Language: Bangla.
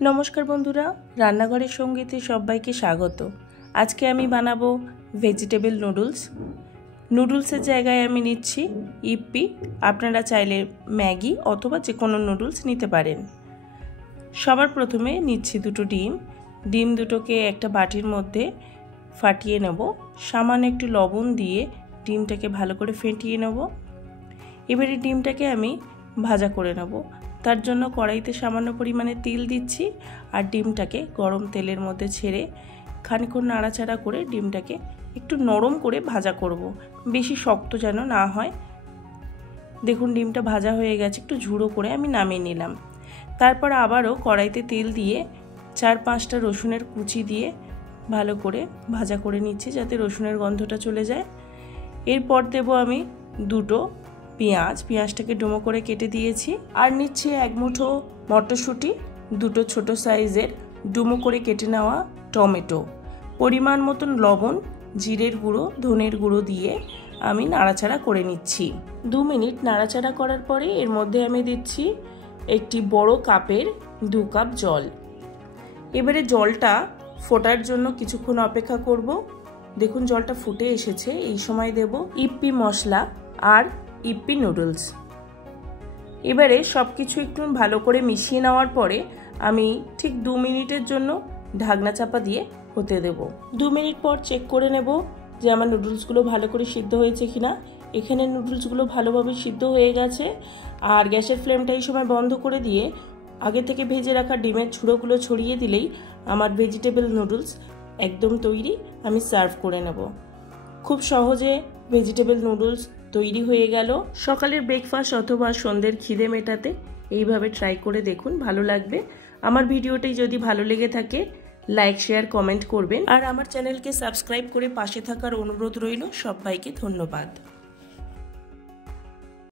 नमस्कार बंधुरा रान्नाघरेर संगीते सबाइके स्वागत। आज के आमी बानाबो भेजिटेबल नुडल्स। नुडल्सের জায়গায় আমি নিচ্ছি ইপ্পি। আপনারা চাইলে ম্যাগি অথবা যে কোনো নুডলস নিতে পারেন। সবার প্রথমে নিচ্ছি দুটো ডিম। ডিম দুটোকে একটা বাটির মধ্যে ফাটিয়ে নেব। সামান্য একটু লবণ দিয়ে ডিমটাকে ভালো করে ফেটিয়ে নেব। এবারে ডিমটাকে আমি ভাজা করে নেব। তার জন্য কড়াইতে সামান্য পরিমাণে তেল দিচ্ছি আর ডিমটাকে গরম তেলের মধ্যে ছেড়ে খানিকক্ষণ নাড়াচাড়া করে ডিমটাকে একটু নরম করে ভাজা করব, বেশি শক্ত যেন না হয়। দেখুন ডিমটা ভাজা হয়ে গেছে, একটু ঝুড়ো করে আমি নামিয়ে নিলাম। তারপর আবারও কড়াইতে তেল দিয়ে 4-5টা রসুনের কুচি দিয়ে ভালো করে ভাজা করে নিচ্ছি যাতে রসুনের গন্ধটা চলে যায়। এরপর দেব আমি দুটো পেঁয়াজটাকে ডুমো করে কেটে দিয়েছি। আর নিচ্ছি এক মুঠো মটরশুঁটি, দুটো ছোট সাইজের ডুমো করে কেটে নেওয়া টমেটো, পরিমাণ মতন লবণ, জিরের গুঁড়ো, ধনের গুঁড়ো দিয়ে আমি নাড়াচাড়া করে নিচ্ছি। 2 মিনিট নাড়াচাড়া করার পরে এর মধ্যে আমি দিচ্ছি একটি বড় কাপের 2 কাপ জল। এবারে জলটা ফোটার জন্য কিছুক্ষণ অপেক্ষা করব। দেখুন জলটা ফুটে এসেছে। এই সময় দেব ইপ্পি মশলা আর ইপ্পি নুডলস। এবারে সব কিছু একটু ভালো করে মিশিয়ে নেওয়ার পরে আমি ঠিক 2 মিনিটের জন্য ঢাকনা চাপা দিয়ে হতে দেব। 2 মিনিট পর চেক করে নেব যে আমার নুডলসগুলো ভালো করে সিদ্ধ হয়েছে কিনা। এখানে নুডলসগুলো ভালোভাবে সিদ্ধ হয়ে গেছে। আর গ্যাসের ফ্লেমটা এই সময় বন্ধ করে দিয়ে আগে থেকে ভেজে রাখা ডিমের ছুঁড়োগুলো ছড়িয়ে দিলেই আমার ভেজিটেবল নুডলস একদম তৈরি। আমি সার্ভ করে নেব। খুব সহজে ভেজিটেবল নুডলস তৈরি হয়ে গেল। সকালের ব্রেকফাস্ট অথবা সন্ধ্যের খিদে মেটাতে এইভাবে ট্রাই করে দেখুন, ভালো লাগবে। আমার ভিডিওটি যদি ভালো লেগে থাকে লাইক, শেয়ার, কমেন্ট করবেন আর আমার চ্যানেলকে সাবস্ক্রাইব করে পাশে থাকার অনুরোধ রইল। সবাইকে ধন্যবাদ।